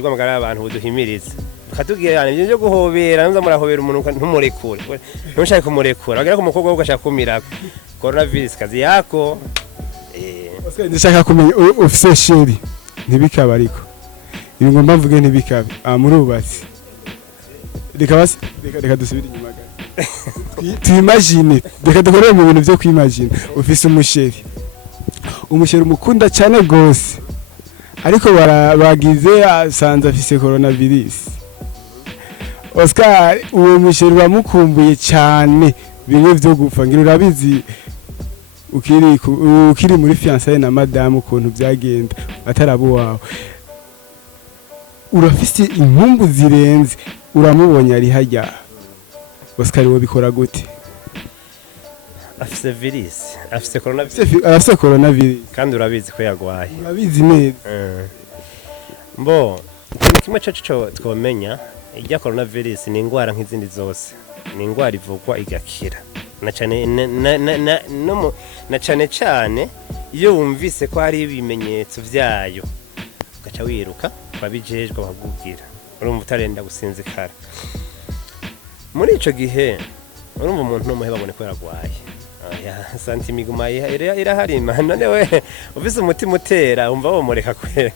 bushikiranganje bw'amagara y'abantu buduhimiriza katubwira ibyo byo guhobera nza murahobera umuntu ntumurekure ntushaka kumurekura bagera ku mukobwa ugashaka kumirako coronavirus kazi yako ndashaka kumenya ufise sheri ntibikaba ariko ibi ngomba mvuge ntibikabe murubatse reka dusubire inyuma gato tuyimagine reka dukorere mu bintu byo kwimagine ufise umusheri umukunda cyane gose ariko bagize asanze afise coronavirus Oscar uwo musheri wamukumbuye cyane bimwe byo gupfa ngira urabizi ukiri muri fiançailles na madame ukuntu byagenda atarabo wawe urafise inkumbu zirenze uramubonye ari hajya Oscar wo bikora gute afise virus afise coronavirus kandi urabizi ko yagwaye urabizi neza mbo ikintu kimwe cyo twomenya ijya coronavirus ni ingwara nk'izindi zose ni ingwara ivugwa igakira na cyane iyo wumvise ko hari ibimenyetso vyayo ugaca wiruka babijejwe bagubwira urumva utarenda gusinzikara muri ico gihe urumva umuntu n'umuhe babone ko yaragwaye santimiguma irahari none we ufise umutima utera umva womoreka kwe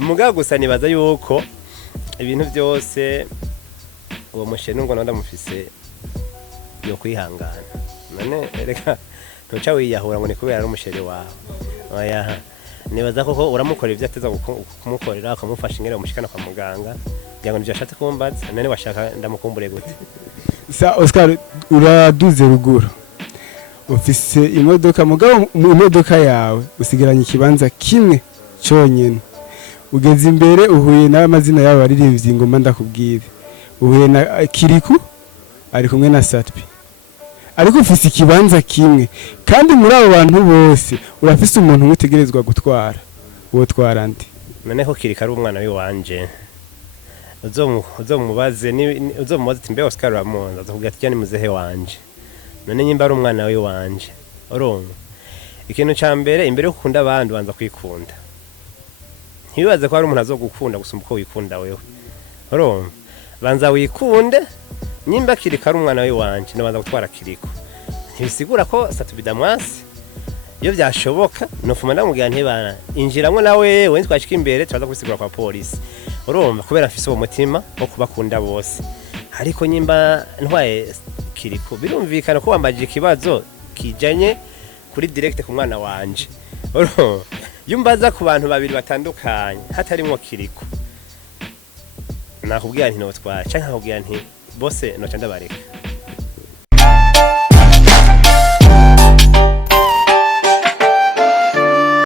muga gusa nibaza yuko ibintu byose uwo musheni ngo ndamufise yo kwihangana none reka ntuca wiyahura ngo ni kubera ari umusheri wawe oya nibaza koko uramukora ibyo ateza kumukorera akamufasha ingere umushikana kwa muganga kugira ngo nibyo kumbaza none washaka ndamukumbure gute sa Oscar uraduze ruguru ufise imodoka mugabo mu imodoka yawe usigaranye ikibanza kimwe cyonyene ugeze imbere uhuye n'amazina yabo baririmbyi ngoma ndakubwire uhuye na Kirikou ari kumwe na Satpi ariko ufise ikibanza kimwe kandi muri abo bantu bose urafise umuntu umutegerezwa gutwara uwo twarandi noneho Kirikou ari umwana w'iwanje uzomubaze timbe Oscar Ramonda azakubwira ati cyane muzehe wanje none nyimba ari umwana w'iwanje urumva ikintu ca mbere imbere yo gukunda abandi banza kwikunda ntibibaze ko ari umuntu azogukunda gusumba uko wikunda wewe urumva banza wikunde nyimba Kirikou ari umwana w'iwanje nabanza gutwara Kirikou ntibisigura ko satubidamwasi iyo byashoboka nofuma ndamubwira ntibana injiramwe nawe we twashika imbere turaza kubisigura kwa polisi urumva kubera afise uwo mutima wo kubakunda bose ariko nyimba ntwaye Kirikou birumvikana ko wambaje ikibazo kijanye kuri direct ku mwana wanje urumva yumbaza ku bantu babiri batandukanye hatarimo Kirikou nakubwira nti no twara canka nkubwira nti bose no canda bareka